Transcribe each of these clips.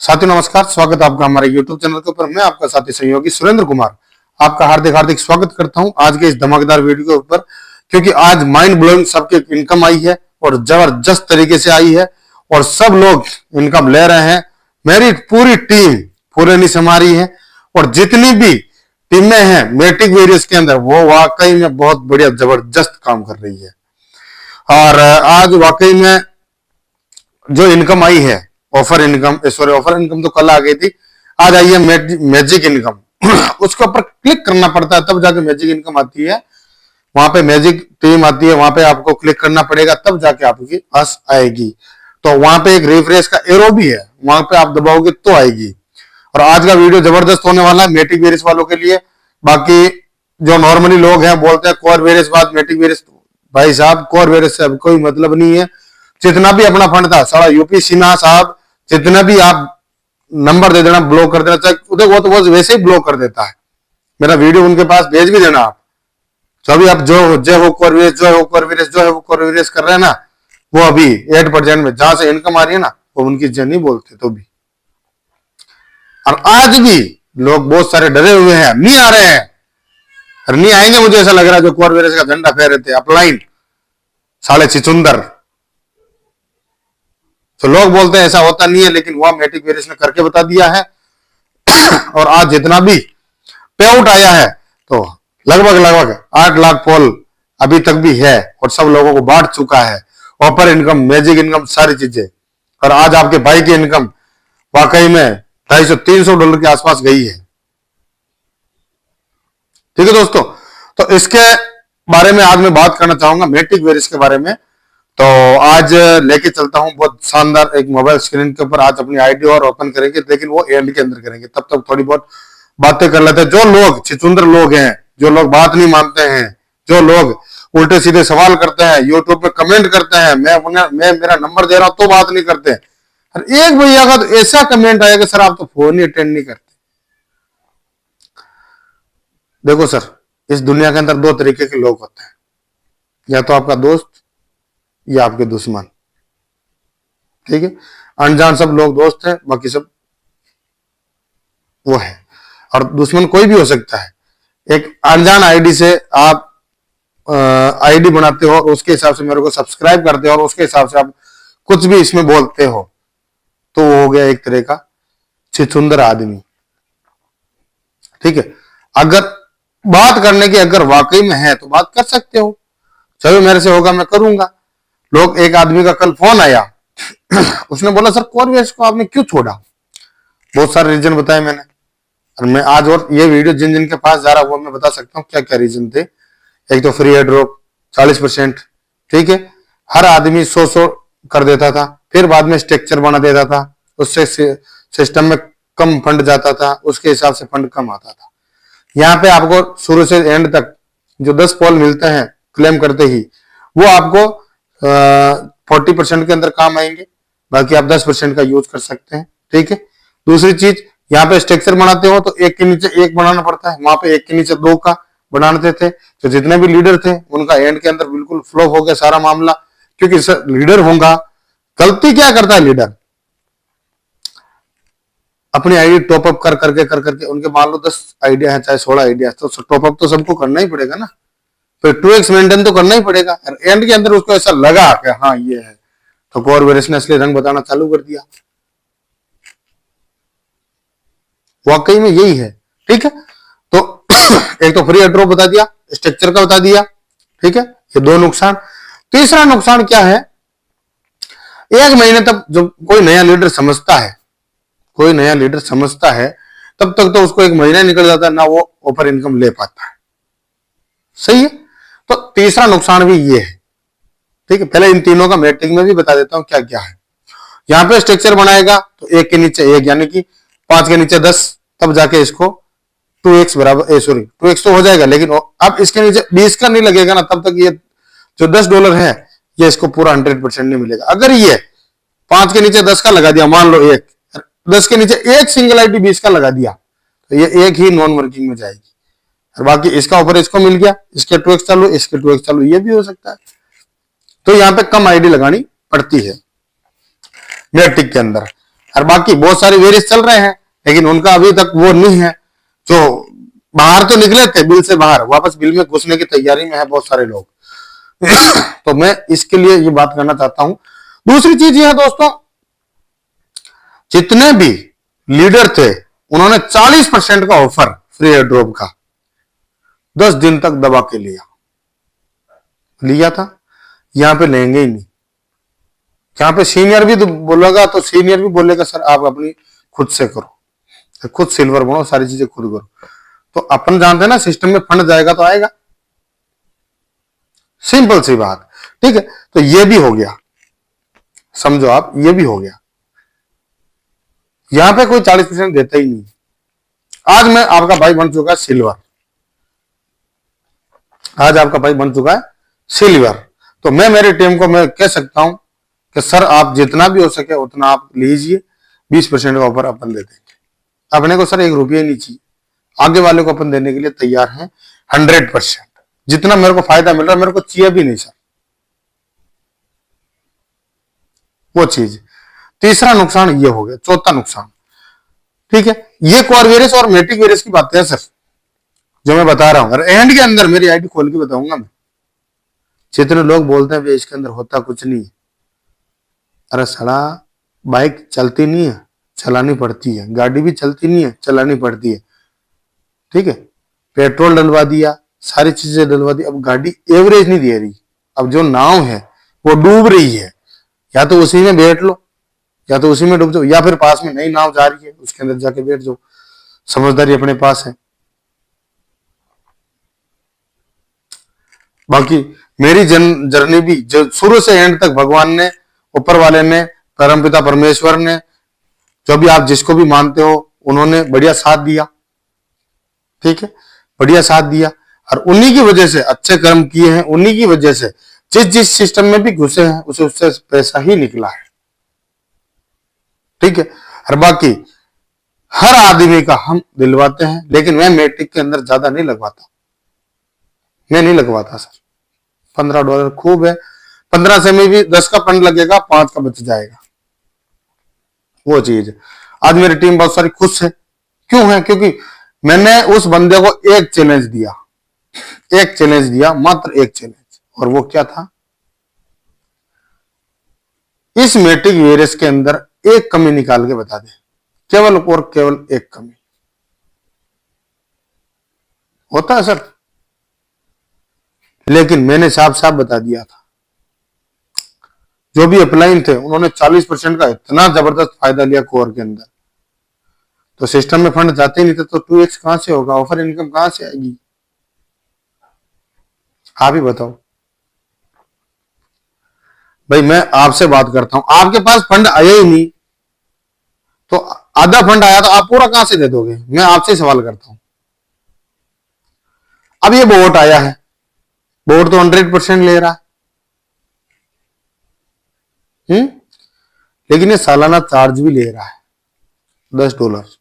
साथियों नमस्कार, स्वागत है आपका हमारे YouTube चैनल के ऊपर। मैं आपका साथी सहयोगी सुरेंद्र कुमार आपका हार्दिक हार्दिक स्वागत करता हूं आज के इस धमाकेदार वीडियो के ऊपर, क्योंकि आज माइंड ब्लोइंग सबके इनकम आई है और जबरदस्त तरीके से आई है और सब लोग इनकम ले रहे हैं। मेरी पूरी टीम पूरे नहीं हमारी है और जितनी भी टीमें हैं मैट्रिक वेरियस के अंदर वो वाकई में बहुत बढ़िया जबरदस्त काम कर रही है। और आज वाकई में जो इनकम आई है ऑफर इनकम तो कल आ गई थी, आज आई है मैजिक इनकम। उसके ऊपर क्लिक करना पड़ता है तब जाके मैजिक इनकम आती है। वहां पे मैजिक टीम आती है, वहां पे आपको क्लिक करना पड़ेगा तब जाके आपकी पास आएगी। तो वहां पे एक रिफ्रेश का एरो भी है, वहां पे आप दबाओगे तो आएगी। और आज का वीडियो जबरदस्त होने वाला है मैट्रिक वेरियस वालों के लिए। बाकी जो नॉर्मली लोग हैं बोलते हैं कोर वेरियस बाद मैट्रिक वेरियस, भाई साहब कोर वेरियस से अब कोई मतलब नहीं है। जितना भी अपना फंड था सारा यूपी सिन्हा साहब जितना भी आप नंबर दे देना, ब्लॉक कर देना, चाहे वो तो वो वैसे ही ब्लॉक कर देता है। मेरा वीडियो उनके पास भेज भी देना आप। जो अभी आप जो हो कोरवेरियस जो है वो कोरवेरियस कर रहे हैं ना, वो अभी 8% में जहां से इनकम आ रही है ना वो उनकी नहीं बोलते तो भी। और आज भी लोग बहुत सारे डरे हुए हैं, नहीं आ रहे हैं और नहीं आएंगे। मुझे ऐसा लग रहा है जो कोरवेरियस का झंडा फेर रहे थे अपलाइन साले छिचुंदर, तो लोग बोलते हैं ऐसा होता नहीं है, लेकिन वह मैट्रिक वेरियस ने करके बता दिया है। और आज जितना भी पे आउट आया है तो लगभग 8 लाख पोल अभी तक भी है और सब लोगों को बांट चुका है। ऑफर इनकम, मैजिक इनकम, सारी चीजें। और आज आपके भाई की इनकम वाकई में $250-300 के आसपास गई है। ठीक है दोस्तों, तो इसके बारे में आज मैं बात करना चाहूंगा मैट्रिक वेरियस के बारे में। तो आज लेके चलता हूं बहुत शानदार एक मोबाइल स्क्रीन के ऊपर। आज अपनी आईडी और ओपन करेंगे, लेकिन वो एंड के अंदर करेंगे। तब तक थोड़ी बहुत बातें कर लेते हैं। जो लोग छिचुंदर लोग हैं, जो लोग बात नहीं मानते हैं, जो लोग उल्टे सीधे सवाल करते हैं, यूट्यूब पे कमेंट करते हैं, मैं मेरा नंबर दे रहा हूं तो बात नहीं करते। और एक भैया का तो ऐसा कमेंट आया कि सर आप तो फोन ही अटेंड नहीं करते। देखो सर, इस दुनिया के अंदर 2 तरीके के लोग होते हैं, या तो आपका दोस्त या आपके दुश्मन। ठीक है, अनजान सब लोग दोस्त हैं, बाकी सब वो है। और दुश्मन कोई भी हो सकता है। एक अनजान आईडी से आप आईडी बनाते हो और उसके हिसाब से मेरे को सब्सक्राइब करते हो और उसके हिसाब से आप कुछ भी इसमें बोलते हो, तो वो हो गया एक तरह का छिछुंदर आदमी। ठीक है, अगर बात करने की अगर वाकई में है तो बात कर सकते हो, चलो मेरे से होगा मैं करूंगा। लोग, एक आदमी का कल फोन आया उसने बोला सर कोरवेरियस को आपने क्यों छोड़ा? बहुत सारे रीजन बताए मैंने, और मैं आज और ये वीडियो जिन जिन के पास जा रहा वो मैं बता सकता हूँ क्या क्या रीजन थे। एक तो फ्री एयर ड्रॉप 40%, ठीक है, हर आदमी 100 कर देता था, फिर बाद में स्ट्रक्चर बना देता था, उससे सिस्टम में कम फंड जाता था, उसके हिसाब से फंड कम आता था। यहाँ पे आपको शुरू से एंड तक जो 10 पोल मिलते हैं क्लेम करते ही, वो आपको 40% के अंदर काम आएंगे, बाकी आप 10% का यूज कर सकते हैं। ठीक है, दूसरी चीज, यहाँ पे स्ट्रक्चर बनाते हो तो एक के नीचे एक बनाना पड़ता है, वहां पे एक के नीचे 2 का बनाते थे। तो जितने भी लीडर थे उनका एंड के अंदर बिल्कुल फ्लॉप हो गया सारा मामला, क्योंकि लीडर होगा, गलती क्या करता है लीडर, अपनी आईडी टॉपअप कर करके उनके मान लो 10 आइडिया है चाहे 16 आइडिया, तो टॉपअप तो सबको करना ही पड़ेगा ना, फिर 2x मेंटेन तो करना ही पड़ेगा। एंड के अंदर उसको ऐसा लगा कि हाँ ये है, तो कोरवेरियस ने असली रंग बताना चालू कर दिया। वाकई में यही है। ठीक है, तो एक तो फ्री एड्रॉप बता दिया, स्ट्रक्चर का बता दिया। ठीक है, ये 2 नुकसान। तीसरा नुकसान क्या है, 1 महीने तक जो कोई नया लीडर समझता है, तब तक तो उसको 1 महीना निकल जाता है ना, वो ऑफर इनकम ले पाता है। सही है, तो तीसरा नुकसान भी ये है। ठीक है, पहले इन तीनों का मैट्रिक में भी बता देता हूं क्या क्या है। यहां पे स्ट्रक्चर बनाएगा तो 1 के नीचे 1 यानी कि 5 के नीचे 10, तब जाके इसको 2x बराबर 2x तो हो जाएगा, लेकिन अब इसके नीचे 20 का नहीं लगेगा ना, तब तक ये जो $10 है ये इसको पूरा 100% नहीं मिलेगा। अगर ये 5 के नीचे 10 का लगा दिया, मान लो 1, 10 के नीचे एक सिंगल आईडी 20 का लगा दिया, तो ये एक ही नॉन वर्किंग में जाएगी, और बाकी इसका ऑफर इसको मिल गया, इसके 2x चालू, इसके 2x चालू, ये भी हो सकता है। तो यहाँ पे कम आईडी लगानी पड़ती है मैट्रिक के अंदर। और बाकी बहुत सारे वेरियस चल रहे हैं, लेकिन उनका अभी तक वो नहीं है। जो बाहर तो निकले थे बिल से बाहर, वापस बिल में घुसने की तैयारी में है बहुत सारे लोग। तो मैं इसके लिए ये बात करना चाहता हूं। दूसरी चीज यह है दोस्तों, जितने भी लीडर थे उन्होंने 40% का ऑफर फ्री एयर ड्रॉप का 10 दिन तक दबा के लिया था। यहां पे लेंगे ही नहीं। यहां पे सीनियर भी तो बोलेगा, तो सीनियर भी बोलेगा सर आप अपनी खुद से करो, खुद सिल्वर बनो, सारी चीजें खुद करो। तो अपन जानते हैं ना, सिस्टम में फंड जाएगा तो आएगा, सिंपल सी बात। ठीक है, तो ये भी हो गया, समझो आप, ये भी हो गया। यहां पे कोई 40% देता ही नहीं। आज मैं आपका भाई बन चुका है सिल्वर, आज आपका भाई बन चुका है सिल्वर। तो मैं मेरी टीम को मैं कह सकता हूं कि सर आप जितना भी हो सके उतना आप लीजिए, 20% का ऑफर अपन दे देंगे। अपने को सर 1 रुपया ही नहीं चाहिए, आगे वाले को अपन देने के लिए तैयार हैं 100%। जितना मेरे को फायदा मिल रहा है मेरे को चाहिए भी नहीं सर, वो चीज। तीसरा नुकसान ये हो गया। चौथा नुकसान, ठीक है, ये कोर वेरियस और मेटिक वेरियस की बातें हैं सर, जो मैं बता रहा हूं। एंड के अंदर मेरी आईडी खोल के बताऊंगा मैं। जितने लोग बोलते हैं इसके अंदर होता कुछ नहीं है, अरे साला बाइक चलती नहीं है, चलानी पड़ती है। गाड़ी भी चलती नहीं है, चलानी पड़ती है। ठीक है, पेट्रोल डलवा दिया, सारी चीजें डलवा दी, अब गाड़ी एवरेज नहीं दे रही। अब जो नाव है वो डूब रही है, या तो उसी में बैठ लो, या तो उसी में डूब जाओ, या फिर पास में नई नाव जा रही है उसके अंदर जाके बैठ जाओ। समझदारी अपने पास है। बाकी मेरी जर्नी भी जो शुरू से एंड तक भगवान ने, ऊपर वाले ने, परमपिता परमेश्वर ने, जो भी आप जिसको भी मानते हो, उन्होंने बढ़िया साथ दिया। ठीक है, बढ़िया साथ दिया, और उन्हीं की वजह से अच्छे कर्म किए हैं, उन्हीं की वजह से जिस जिस सिस्टम में भी घुसे हैं उसे उससे पैसा ही निकला है। ठीक है, और बाकी हर आदमी का हम दिलवाते हैं, लेकिन मैं मैट्रिक के अंदर ज्यादा नहीं लगवाता, मैं नहीं लगवाता सर। $15 खूब है, 15 से में भी 10 का फंड लगेगा, 5 का बच जाएगा, वो चीज। आज मेरी टीम बहुत सारी खुश है। क्यों है? क्योंकि मैंने उस बंदे को एक चैलेंज दिया, एक चैलेंज दिया, मात्र एक चैलेंज। और वो क्या था? इस मैट्रिक वेरियस के अंदर एक कमी निकाल के बता दे, केवल और केवल एक कमी। होता है सर, लेकिन मैंने साफ साफ बता दिया था। जो भी अपलाइन थे उन्होंने 40% का इतना जबरदस्त फायदा लिया कोर के अंदर। तो सिस्टम में फंड जाते ही नहीं थे, तो 2x कहां से होगा? ऑफर इनकम कहां से आएगी? आप ही बताओ भाई। मैं आपसे बात करता हूं, आपके पास फंड आया ही नहीं, तो आधा फंड आया तो आप पूरा कहां से दे दोगे? मैं आपसे सवाल करता हूं। अब ये बोट आया है, बोट तो 100% ले रहा है, लेकिन ये सालाना चार्ज भी ले रहा है $10।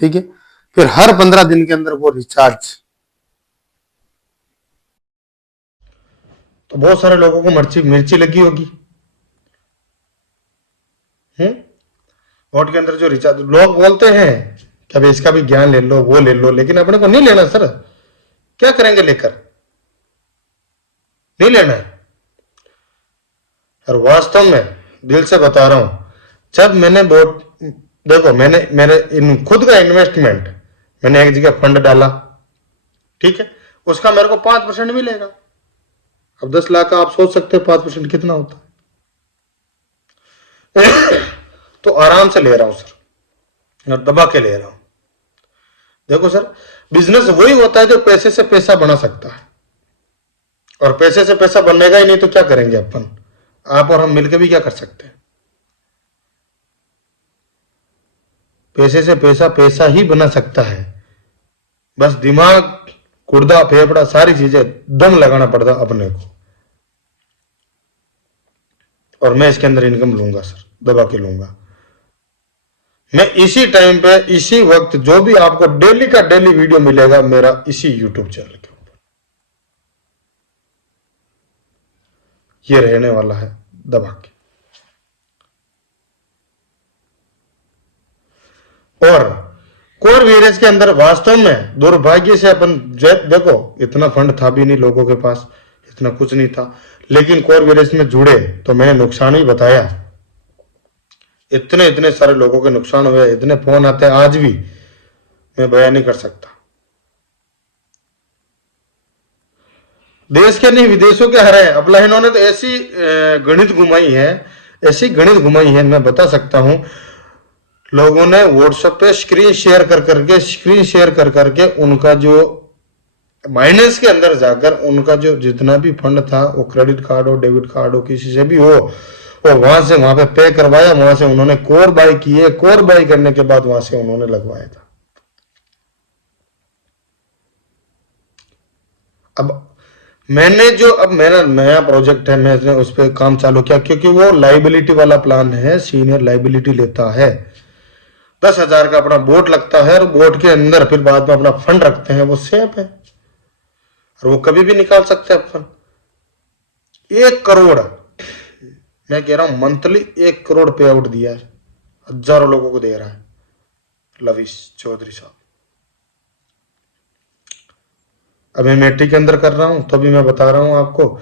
ठीक है, फिर हर 15 दिन के अंदर वो रिचार्ज। तो बहुत सारे लोगों को मिर्ची मिर्ची लगी होगी। बोट के अंदर जो रिचार्ज, लोग बोलते हैं कि अभी इसका भी ज्ञान ले लो, वो ले लो, लेकिन अपने को नहीं लेना सर। क्या करेंगे लेकर? नहीं लेना है। और वास्तव में दिल से बता रहा हूं, जब मैंने बोट, देखो मैंने मेरे खुद का इन्वेस्टमेंट, मैंने एक जगह फंड डाला, ठीक है, उसका मेरे को 5% मिलेगा। अब 10 लाख का आप सोच सकते हो 5% कितना होता है। तो आराम से ले रहा हूं सर, और दबा के ले रहा हूं। देखो सर, बिजनेस वही होता है जो पैसे से पैसा बना सकता है, और पैसे से पैसा बनेगा ही नहीं तो क्या करेंगे अपन? आप और हम मिलकर भी क्या कर सकते हैं? पैसे से पैसा पैसा ही बना सकता है, बस दिमाग, गुर्दा, फेफड़ा, सारी चीजें दम लगाना पड़ता अपने को। और मैं इसके अंदर इनकम लूंगा सर, दबा के लूंगा। मैं इसी टाइम पे, इसी वक्त, जो भी आपको डेली का डेली वीडियो मिलेगा मेरा इसी यूट्यूब चैनल के ऊपर, ये रहने वाला है दबा के। और कोर वायरस के अंदर वास्तव में दुर्भाग्य से अपन देखो इतना फंड था भी नहीं लोगों के पास, इतना कुछ नहीं था, लेकिन कोर वायरस में जुड़े तो मैंने नुकसान ही बताया। इतने इतने सारे लोगों के नुकसान हुए, इतने फोन आते हैं आज भी, मैं बयान नहीं कर सकता। देश के नहीं विदेशों के हरे अपना इन्होंने तो ऐसी गणित घुमाई है, ऐसी गणित घुमाई है, मैं बता सकता हूं। लोगों ने व्हाट्सएप पे स्क्रीन शेयर कर करके उनका जो माइनस के अंदर जाकर उनका जो जितना भी फंड था वो क्रेडिट कार्ड हो, डेबिट कार्ड हो, किसी से भी हो, और वहां से वहां पे पे करवाया, वहां से उन्होंने कोर बाय किए, कोर बाय करने के बाद वहां से उन्होंने लगवाया था। अब मैंने जो अब मेरा नया प्रोजेक्ट है, मैंने उस पर काम चालू किया, क्योंकि वो लाइबिलिटी वाला प्लान है, सीनियर लाइबिलिटी लेता है, 10,000 का अपना बोट लगता है, और बोट के अंदर फिर बाद में अपना फंड रखते हैं, वो सेफ है और वो कभी भी निकाल सकते हैं अपन। 1 करोड़ मैं कह रहा हूं मंथली 1 करोड़ पे आउट दिया है, हजारों लोगों को दे रहा है लविश चौधरी साहब। अब मैं मेट्रिक के अंदर कर रहा हूं, तो अभी मैं बता रहा हूं आपको,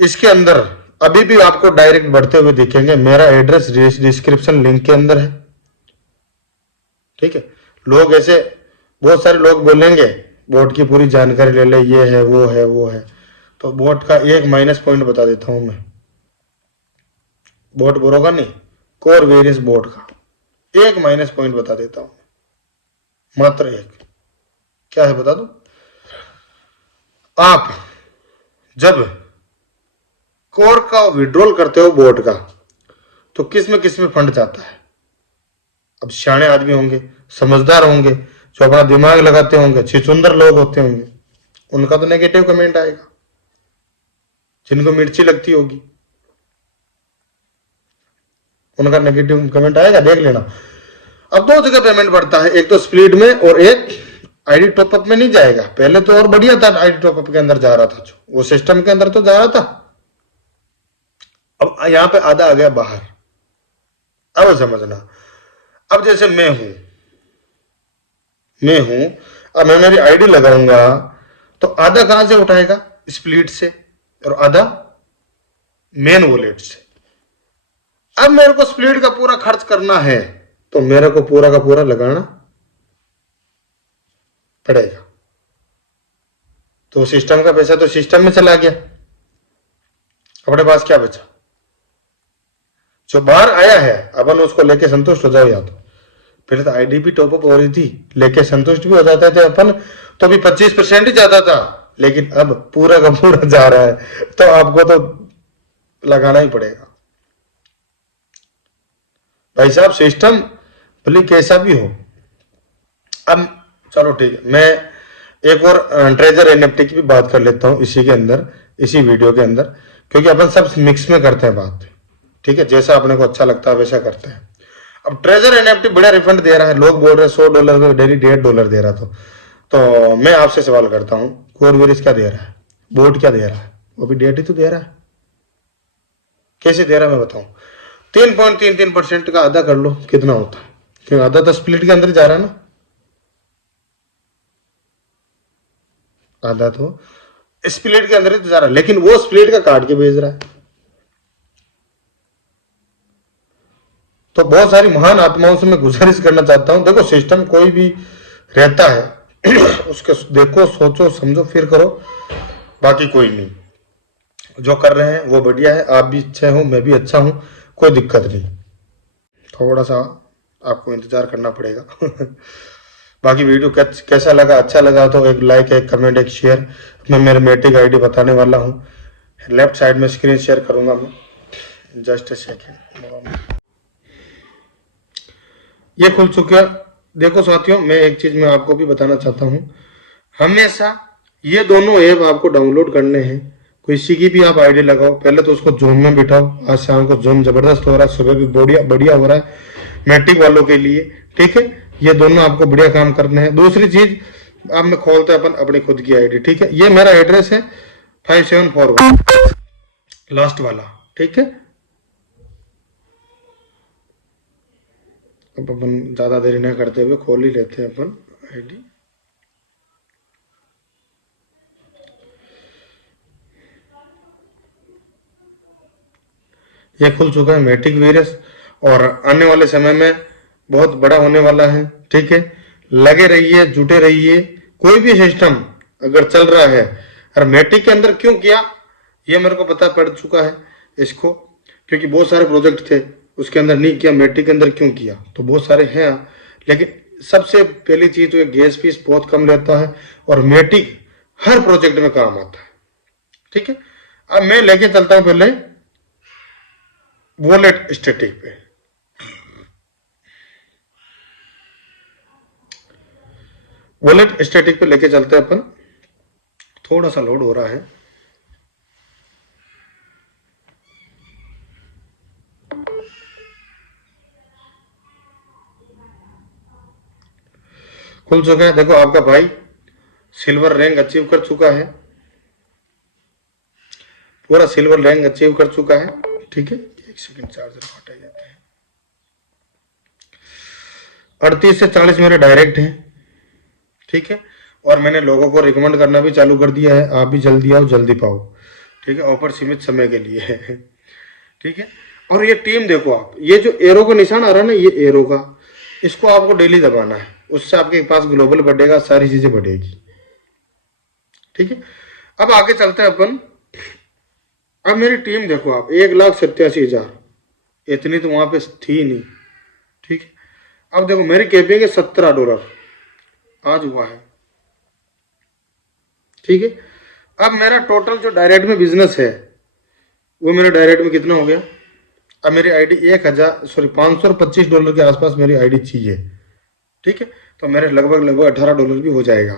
इसके अंदर अभी भी आपको डायरेक्ट बढ़ते हुए दिखेंगे। मेरा एड्रेस डिस्क्रिप्शन लिंक के अंदर है, ठीक है। लोग ऐसे बहुत सारे लोग बोलेंगे बोर्ड की पूरी जानकारी ले ले, ये है वो है वो है, तो बोर्ड का एक माइनस पॉइंट बता देता हूं मैं। बोर्ड बोरोगा नहीं, कोर वेरियंस बोर्ड का एक माइनस पॉइंट बता देता हूं, मात्र एक। क्या है बता दो, आप जब कोर का विड्रॉल करते हो बोर्ड का, तो किस में फंड जाता है। अब सियाने आदमी होंगे, समझदार होंगे, जो अपना दिमाग लगाते होंगे, छुछुंदर लोग होते होंगे, उनका तो नेगेटिव कमेंट आएगा। जिनको मिर्ची लगती होगी उनका नेगेटिव कमेंट आएगा, देख लेना। अब 2 जगह पेमेंट बढ़ता है, एक तो स्प्लिट में और एक आईडी टॉपअप में नहीं जाएगा। पहले तो और बढ़िया था, आईडी टॉपअप के अंदर जा रहा था, जो वो सिस्टम के अंदर तो जा रहा था। अब यहां पे आधा आ गया बाहर। अब समझना, अब जैसे मैं हूं, अब मैं मेरी आईडी लगाऊंगा तो आधा कहां से उठाएगा, स्प्लिट से, और आधा मेन वॉलेट से। अब मेरे को स्प्लिट का पूरा खर्च करना है तो मेरे को पूरा का पूरा लगाना पड़ेगा। तो सिस्टम का पैसा तो सिस्टम में चला गया, अपने पास क्या बचा। जो बाहर आया है अपन उसको लेके संतुष्ट हो जाओ। या तो पहले तो आईडी भी टॉपअप हो रही थी, लेके संतुष्ट भी हो जाते थे अपन, तो अभी 25% ही जाता था, लेकिन अब पूरा का पूरा जा रहा है, तो आपको तो लगाना ही पड़ेगा भाई साहब। सिस्टम भले कैसा भी हो। अब चलो ठीक है, मैं एक और ट्रेजर एनएफटी की भी बात कर लेता हूं इसी के अंदर, इसी वीडियो के अंदर, क्योंकि अपन सब मिक्स में करते हैं बात, ठीक है। जैसा अपने को अच्छा लगता है वैसा करते हैं। अब ट्रेजर एनएफटी बड़ा रिफंड दे रहा है, लोग बोल रहे हैं $100 में डेली $1.5 दे रहा था। तो मैं आपसे सवाल करता हूं, कोर वेरिस क्या दे रहा है, बोर्ड क्या दे रहा है, वो भी डेट ही तो दे रहा है। कैसे दे रहा है मैं बताऊं, 3.33% का आधा कर लो, कितना होता है, क्योंकि आधा तो स्प्लिट के अंदर जा रहा है ना, आधा तो स्प्लिट के अंदर ही तो जा रहा है, लेकिन वो स्प्लिट का काट के भेज रहा है। तो बहुत सारी महान आत्माओं से मैं गुजारिश करना चाहता हूं, देखो सिस्टम कोई भी रहता है उसके देखो, सोचो, समझो, फिर करो, बाकी कोई नहीं। जो कर रहे हैं वो बढ़िया है, आप भी अच्छे हो, मैं भी अच्छा हूं, कोई दिक्कत नहीं। थोड़ा सा आपको इंतजार करना पड़ेगा बाकी वीडियो कैसा लगा, अच्छा लगा तो एक लाइक, एक कमेंट, एक शेयर। मैं मेरे मेट्रिक आईडी बताने वाला हूं, लेफ्ट साइड में स्क्रीन शेयर करूंगा मैं, जस्ट ए सेकेंड। ये खुल चुका। देखो साथियों, मैं एक चीज मैं आपको भी बताना चाहता हूं, हमेशा ये दोनों ऐप आपको डाउनलोड करने हैं। किसी की भी आप आईडी लगाओ, पहले तो उसको जूम में बिठाओ। आज शाम को जूम जबरदस्त हो रहा है, सुबह भी बढ़िया हो रहा है मैट्रिक वालों के लिए, ठीक है। ये दोनों आपको बढ़िया काम करने हैं। दूसरी चीज, अब मैं खोलते हैं अपन अपनी खुद की आईडी, ठीक है। ये मेरा एड्रेस है 5741 लास्ट वाला, ठीक है। अब अपन ज्यादा देरी नहीं करते हुए खोल ही लेते हैं अपन आईडी। ये खुल चुका है मैटिक वीरस और आने वाले समय में बहुत बड़ा होने वाला है। ठीक है, लगे रहिए, जुटे रहिए। कोई भी सिस्टम अगर चल रहा है, और मैटिक के अंदर क्यों किया ये मेरे को पता पड़ चुका है इसको, क्योंकि बहुत सारे प्रोजेक्ट थे उसके अंदर नहीं किया। मैटिक के अंदर क्यों किया, तो बहुत सारे हैं, लेकिन सबसे पहली चीज तो ये गैस फीस बहुत कम लेता है और मैटिक हर प्रोजेक्ट में काम आता है। ठीक है, अब मैं लेके चलता हूं पहले वॉलेट स्टैटिक पे। वॉलेट स्टैटिक पे लेके चलते हैं अपन। थोड़ा सा लोड हो रहा है। खुल चुका है। देखो आपका भाई सिल्वर रैंक अचीव कर चुका है, पूरा सिल्वर रैंक अचीव कर चुका है। ठीक है, एक सेकंड चार्जर हटा जाते हैं। 38 से 40 मेरे डायरेक्ट हैं। ठीक है, और मैंने लोगों को रिकमेंड करना भी चालू कर दिया है, आप भी जल्दी आओ जल्दी पाओ। ठीक है, ऑफर सीमित समय के लिए है। ठीक है, और ये टीम देखो आप, ये जो एरो का निशान आ रहा है ना, ये एरो का, इसको आपको डेली दबाना है, उससे आपके पास ग्लोबल बढ़ेगा, सारी चीजें बढ़ेगी। ठीक है, अब आगे चलते हैं अपन। अब मेरी टीम देखो आप, 1,87,000, इतनी तो वहां पे थी नहीं। ठीक है, अब देखो मेरी कैपिंग है $17 आज हुआ है। ठीक है, अब मेरा टोटल जो डायरेक्ट में बिजनेस है वो मेरे डायरेक्ट में कितना हो गया। अब मेरी आईडी $525 के आसपास मेरी आईडी चाहिए। ठीक है, तो मेरे लगभग $18 भी हो जाएगा।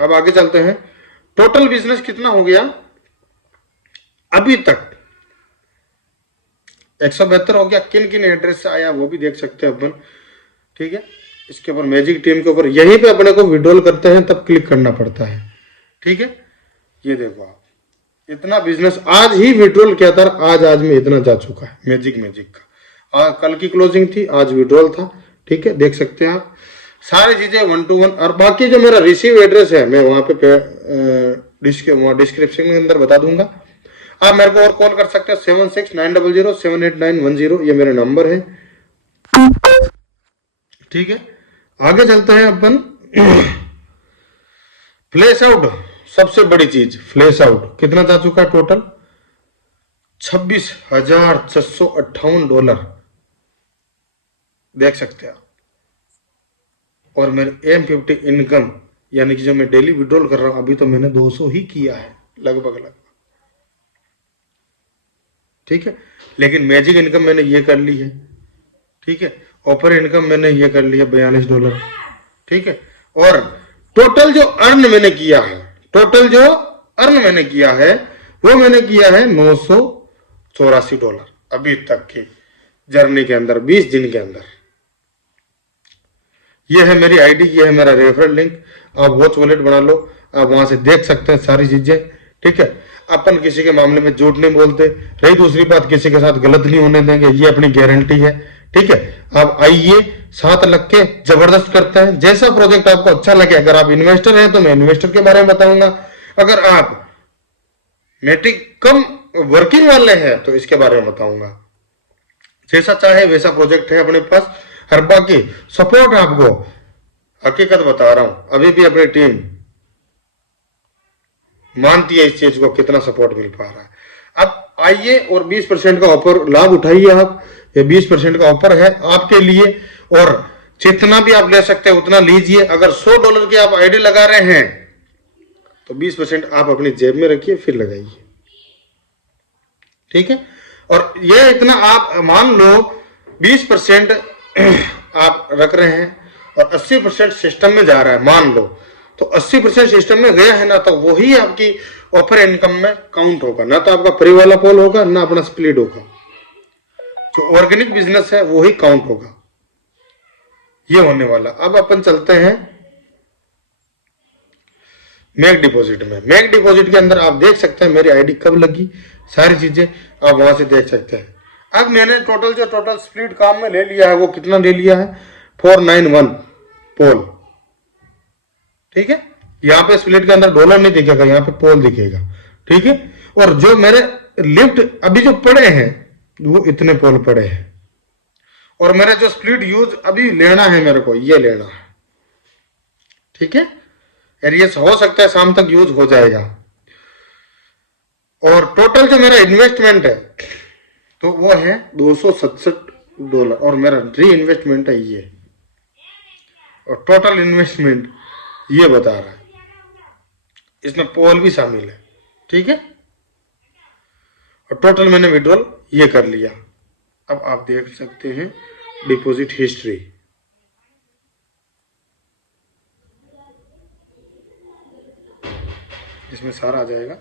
अब आगे चलते हैं। टोटल बिजनेस कितना हो गया अभी तक, 172 हो गया। किन किन एड्रेस से आया वो भी देख सकते हैं अपन। ठीक है, इसके ऊपर मैजिक टीम के ऊपर यहीं पे अपने को विड्रॉल करते हैं तब क्लिक करना पड़ता है। ठीक है, ये देखो आप, इतना बिजनेस आज ही विड्रॉल किया था, आज में इतना जा चुका है मैजिक का। आज कल की क्लोजिंग थी, आज विड्रॉल था। ठीक है, देख सकते हैं आप सारी चीजें 1 to 1। और बाकी जो मेरा रिसीव एड्रेस है मैं वहां पे डिस्क्रिप्शन के अंदर बता दूंगा। आप मेरे को और कॉल कर सकते हैं 7690078910, ये मेरा नंबर है। ठीक है, आगे चलते हैं अपन। फ्लैश आउट, सबसे बड़ी चीज फ्लैश आउट कितना जा चुका है टोटल, $26,658 देख सकते हैं आप। और मेरे M50 इनकम यानी कि जो मैं डेली विड्रॉल कर रहा हूं, अभी तो मैंने 200 ही किया है लगभग। ठीक है, लेकिन मैजिक इनकम मैंने ये कर ली है। ठीक है, ऑफर इनकम मैंने ये कर लिया $42। ठीक है, और टोटल जो अर्न मैंने किया है, वो मैंने किया है $984 अभी तक की जर्नी के अंदर, 20 दिन के अंदर। ये है मेरी आईडी, ये है मेरा रेफरल लिंक। आप वॉच वॉलेट बना लो, आप वहां से देख सकते हैं सारी चीजें। ठीक है, अपन किसी के मामले में झूठ नहीं बोलते। रही दूसरी बात, किसी के साथ गलत नहीं होने देंगे, ये अपनी गारंटी है। ठीक है, आप आइए, साथ लग के जबरदस्त करते हैं। जैसा प्रोजेक्ट आपको अच्छा लगे, अगर आप इन्वेस्टर हैं तो मैं इन्वेस्टर के बारे में बताऊंगा, अगर आप मैटिक कम वर्किंग वाले हैं तो इसके बारे में बताऊंगा। जैसा चाहे वैसा प्रोजेक्ट है अपने पास। हर बाकी सपोर्ट आपको हकीकत बता रहा हूं, अभी भी अपनी टीम मानती है इस चीज को, कितना सपोर्ट मिल पा रहा है। अब आइए और 20% का ऑफर लाभ उठाइए आप। ये 20% का ऑफर है आपके लिए, और जितना भी आप ले सकते हैं उतना लीजिए। अगर $100 की आप आईडी लगा रहे हैं तो 20% आप अपनी जेब में रखिए, फिर लगाइए। ठीक है, और ये इतना आप मान लो 20% आप रख रहे हैं और 80% सिस्टम में जा रहा है, मान लो तो 80% सिस्टम में गया है ना, तो वही आपकी ऑफर इनकम में काउंट होगा। ना तो आपका फ्री वाला पोल होगा, ना अपना स्प्लिट होगा। जो ऑर्गेनिक बिजनेस है वही काउंट होगा, ये होने वाला। अब अपन चलते हैं मैक डिपॉजिट में। मैक डिपॉजिट के अंदर आप देख सकते हैं मेरी आईडी कब लगी, सारी चीजें आप वहां से देख सकते हैं। अब मैंने टोटल स्प्लिट काम में ले लिया है, वो कितना ले लिया है 491 पोल। ठीक है, यहाँ पे स्प्लिट के अंदर डॉलर नहीं दिखेगा, यहाँ पे पोल दिखेगा। ठीक है, और जो मेरे लिफ्ट अभी जो पड़े हैं वो इतने पोल पड़े हैं, और मेरा जो स्प्लिट यूज अभी लेना है मेरे को, ये लेना है। ठीक है, यार ये हो सकता है शाम तक यूज हो जाएगा। और टोटल जो मेरा इन्वेस्टमेंट है तो वो है $267, और मेरा री इन्वेस्टमेंट है ये, और टोटल इन्वेस्टमेंट ये बता रहा है, इसमें पोल भी शामिल है। ठीक है, और टोटल मैंने विड्रॉल ये कर लिया। अब आप देख सकते हैं डिपॉजिट हिस्ट्री। इसमें सारा आ जाएगा।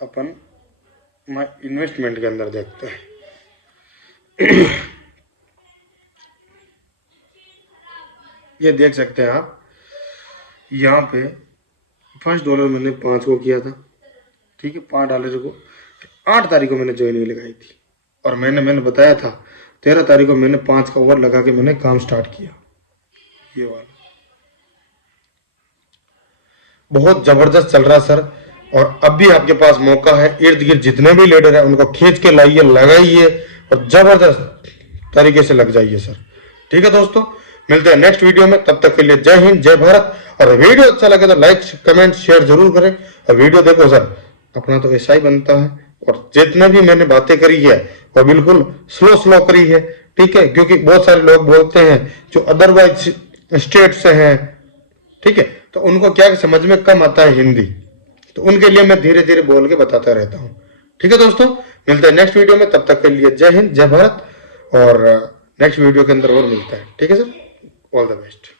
अपन माय इन्वेस्टमेंट के अंदर देखते हैं। ये देख सकते हैं आप, यहाँ पे $5 मैंने 5 को किया था। ठीक है, $5 को 8 तारीख को मैंने ज्वाइनिंग लगाई थी, और मैंने बताया था 13 तारीख को मैंने 5 का ओवर लगा के मैंने काम स्टार्ट किया। ये वाला बहुत जबरदस्त चल रहा सर, और अब भी आपके पास मौका है। इर्द गिर्द जितने भी लीडर है उनको खींच के लाइए, लगाइए और जबरदस्त तरीके से लग जाइए सर। ठीक है दोस्तों, मिलते हैं नेक्स्ट वीडियो में, तब तक के लिए जय हिंद जय भारत। और वीडियो अच्छा लगे तो लाइक कमेंट शेयर जरूर करें, और वीडियो देखो सर, अपना तो ऐसा ही बनता है। और जितने भी मैंने बातें करी है वो बिल्कुल स्लो करी है। ठीक है, क्योंकि बहुत सारे लोग बोलते हैं जो अदरवाइज स्टेट से हैं, ठीक है, तो उनको क्या समझ में कम आता है हिंदी, तो उनके लिए मैं धीरे धीरे बोल के बताता रहता हूँ। ठीक है दोस्तों, मिलते हैं नेक्स्ट वीडियो में, तब तक के लिए जय हिंद जय भारत, और नेक्स्ट वीडियो के अंदर और मिलता है। ठीक है सर, ऑल द बेस्ट।